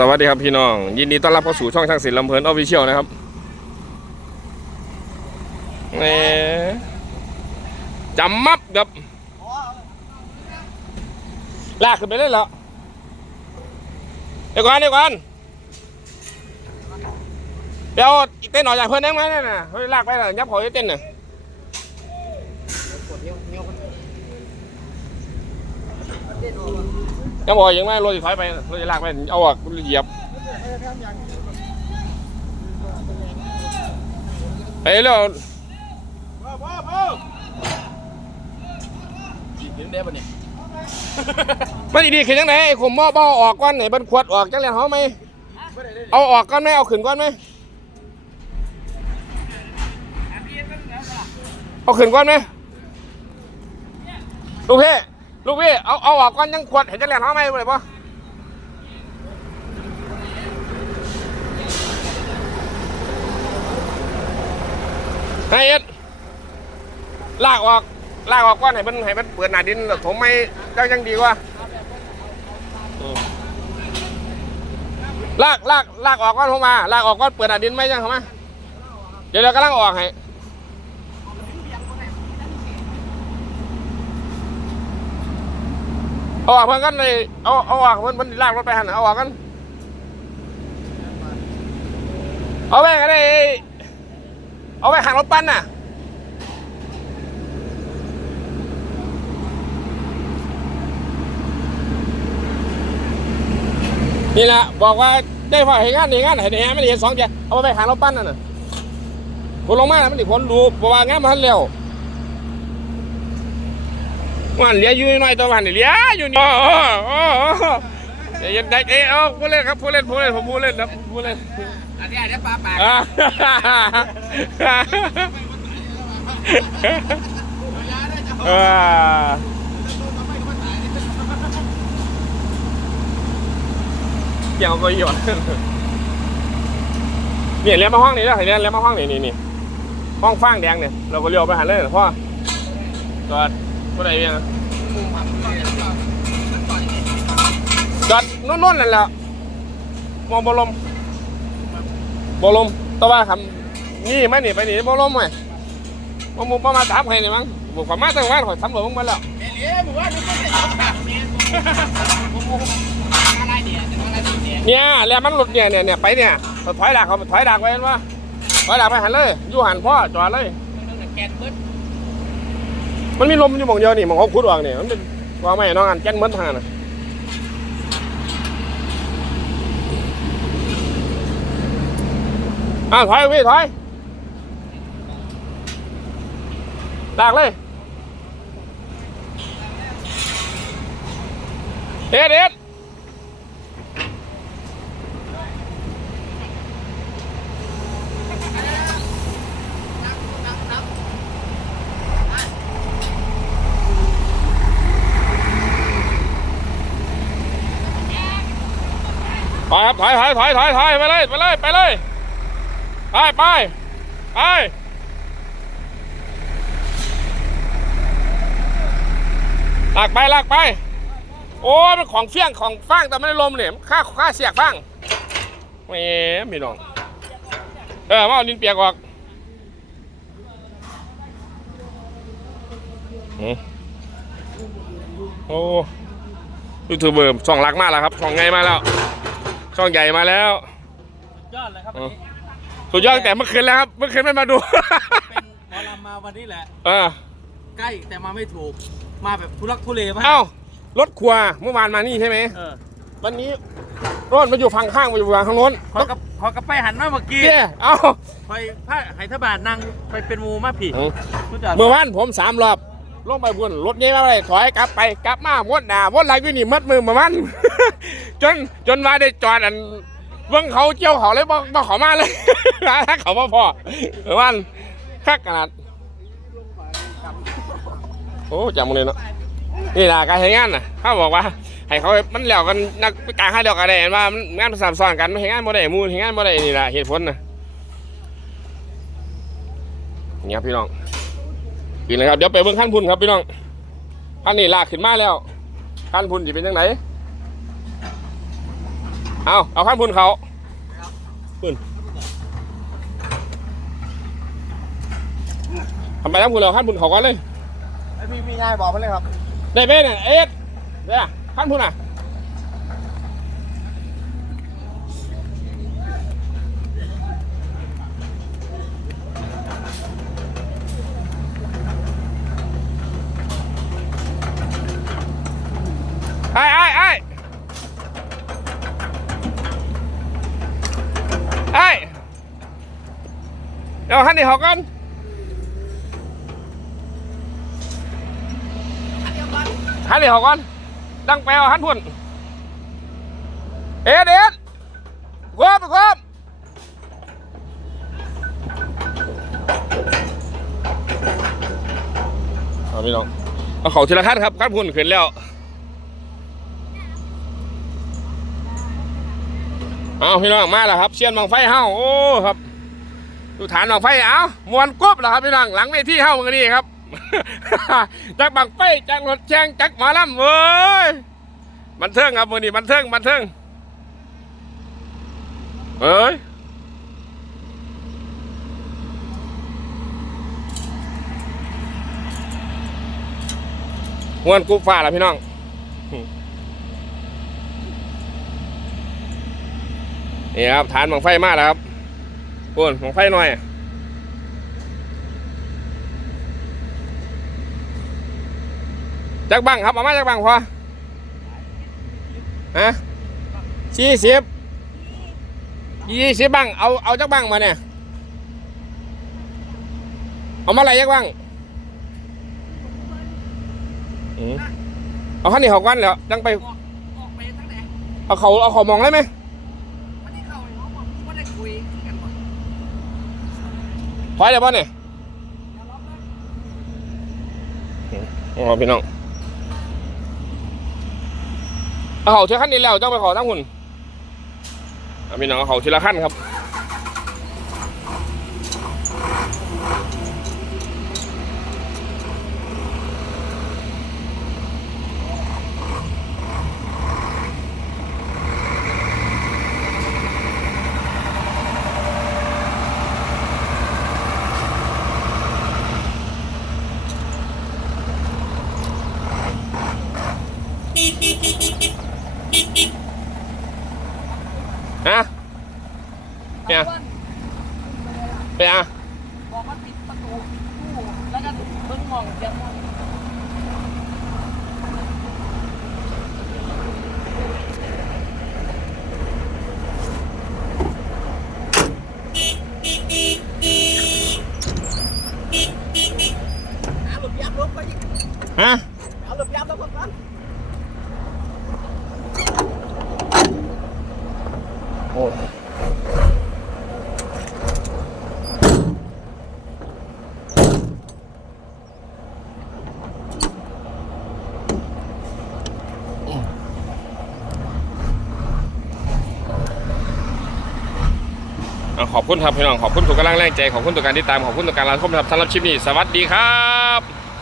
สวัสดีครับพี่น้อง ยินดีต้อนรับเข้าสู่ช่องช่างศิลป์ลำเพลินออฟฟิเชียลนะครับแหมจำมับครับลากขึ้นไปเลยเหรอเดี๋ยวก่อนเดี๋ยวก่อนเดี๋ยวเต้นหน่อยจากเพื่อนได้ไหมเนี่ยนะเฮ้ยลากไปเลยยับเขาจะเต้นน่ะ ยังบอกยังไม่รถจะถอยไปรถจะลากไปเอาออกเหยียบไปเร็วพ่อพ่อพ่อจีบได้ปะเนี่ยมันดีๆคือยังไงไอ้ขมหม้อบ่อออกก่อนไหนมันขวดออกจังเรียนเขาไหมเอาออกก่อนไหมเอาขึ้นก่อนไหมเอาขึ้นก่อนไหมลูกพี่ ลูกพี่เอาเอาออกก่อนยังขวดเห็นจังเรียนเขาไหมบ่ได้ปะไอ้เอ็ดลากออกลากออกก่อนให้มันให้มันเปิดหน้าดินแล้วถมไม่จังยังดีกว่าลากลากลากออกก้อนผมมาลากออกก้อนเปิดหน้าดินไหมยังเขามาเดี๋ยวเรากำลังออกให้ เอาออกเพิ่อนกันเลยเอาเอาออกเพิ่นเพิ่นลากรถไปหันเอาออกกัน เอาไปกันเลยเอาไปขังรถปั้นน่ะนี่แหละบอกว่าได้ฝ่ายให้งานนี่งานให้แหนไม่ได้เห็นสองแกเอาไปหารถปั้นนั่นน่ะคนลงมาน่ะมันดิคนดูบอกว่างานมาทันเร็ว วันเหลี้ยอยู่น้อยตัววันนี่เหลี้ยอยู่นี่โอ้โอ้โอ้เดี๋ยวได้เอ้ยเอาผู้เล่นครับผู้เล่นผู้เล่นผมผู้เล่นครับผู้เล่นอันนี้อันนี้ปลาปากอ่าเออเกี่ยวก็หยดเนี่ยเลี้ยงมาห้องนี้แล้วเห็นเลี้ยงมาห้องนี้นี่นี่ห้องฟางแดงเนี่ยเราก็เลี้ยวไปหันเลยพ่อจอดผู้ใดเอง จอดนุ่นๆนั่นแหละมองบอลมบอลมแตัวว่าคำนี่ไม่หนีไปหนีบอลมไงมองมุมประมาณสามใครเนี่ยมั้งบุกความมาตั้งวันข่อยสำรวจมึงมาแล้วเลี้ยบอกว่านึกว่าจะยกปากเมียอะไรเนี่ยแล้วมันหลุดเนี่ยเนี่ยเนี่ยไปเนี่ยถอยดักเขาถอยดักไปเห็นปะถอยดักไปหันเลยยู่หันพ่อจอดเลยมันมีลมอยู่มองเดียวนี่มองเขาพุดออกเนี่ยมันเป็นว่าไม่น้องอันแก้นเหมือนทางน่ะ อะถอยพี่ถอยดักเลยเด็ดเด็ดไปครับถอยถอยถอยถอยถอยไปเลยไปเลยไปเลย ไปไปไปลากไปลากไป โอ้ยมันของเฟี้ยงของฟางแต่ไม่ได้ลมเนี่ยค่าค่าเสียกฟางแหมพี่น้อง เออมาเอาดินเปียกออกหือโอ้ยูทูบเบอร์ช่องรักมากแล้วครับ ช่องไงมาแล้ว ช่องใหญ่มาแล้วยอดเลยครับอ๋อ สุดยอดตั้งแต่เมื่อคืนแล้วครับเมื่อคืนไม่มาดู เป็นหมอลำมาวันนี้แหละ เออใกล้แต่มาไม่ถูก มาแบบทุลักทุเลมากเอ้ารถครัวเมื่อวานมานี่ใช่ไหมเออวันนี้รถมาอยู่ฝั่งข้างมาอยู่ฝั่งข้างโน้นขอกับขอกับไปหันมาเมื่อกี้เจ้เอ้าคอยพระไหทบาทนั่งไปเป็นหมูมาผีรู้จักเมื่อวานผมสามรอบลงไปบนรถเนี้ยมาเลยถอยกลับไปกลับมาวนหน้าวนหลังอยู่นี่มัดมือมามันจนจนมาได้จอดอัน เบิ่งเขาเจียวเขาเลยบอกบอกเขามาเลยถ้าเขามาพอเมื่อวานคักขนาดโอ้จำมึงเลยเนาะนี่ล่ะการใช้งานน่ะเขาบอกว่าให้เขามันแล้วกันนักการให้เดียวกันได้เห็นว่ามันงานซับซ้อนกันมันให้งานบ่ได้มูลให้งานบ่ได้นี่ล่ะเหตุผลน่ะนี่ครับพี่น้องกินเลยครับเดี๋ยวไปเบิ่งขั้นพุ่นครับพี่น้องขั้นนี้ลากขึ้นมาแล้วขั้นพุ่นจะเป็นยังไง เอาเอาขั้นพุ่นเขาพุ่นทำไปทั้งพุ่นเราขั้นพุ่นเขาก่อนเลยไอพี่พี่ชายบอกมาเลยครับ ได้เบ้เนี่ยเอ็ดเนี่ยขั้นพุ่นอะไอ้ไอ้ไอ้ไอ้าฮันนี้เขากันหันนี่เขาก่อนดังแปลว่าหันพุ่นเอ็ดเอ็ดกวบกวบเอาพี่น้องเอาเขาทีละขั้นครับขั้นพุ่นขึ้นแล้วเอาพี่น้องมาแล้วครับเชียนบังไฟเฮาโอ้ครับ ดูฐานบังไฟเอามวนกบแล้วครับพี่น้องหลังเวทีเฮามันก็นี่ครับ จากบังไฟจากรถแข่งจากหมอลำเว้ยบันเทิงครับมือนี้บันเทิงบันเทิงเอ้ยมวนกุ๊บฟ้าแล้วพี่น้องนี่ครับฐานบังไฟมากแล้วครับ พูนบังไฟหน่อยจักบังครับเอามาจักบังพอฮะสี่สิบยี่สิบบังเอาเอาจักบังมาเนี่ยเอามาอะไรจักบังอืมเอาขั้นนี้เขากันแล้วจังไปออดังไหนเอาเขาเอาเขามองได้ไหม วันนี้เข้าเขาบอกว่าได้คุยกันหมด พอเดี๋ยวบ่เนี่ยอ๋อพี่น้องเอาเขาเท่าขั้นนี้แล้วต้องไปขอทั้งหุ่นเอาพี่น้องเขาเขาทีละขั้นครับ ฮะเนี่ยไปอะ บอกว่าปิดประตูปิดตู้แล้ว ก็เบิ้งมองเยอะมากฮะ เอาหลุดยับลบก่อน โอ้เอา ขอบคุณครับพี่น้องขอบคุณทุกกำลังแรงใจขอบคุณทุกการติดตามขอบคุณทุกการรับชมครับสำหรับชิปนี้สวัสดีครับ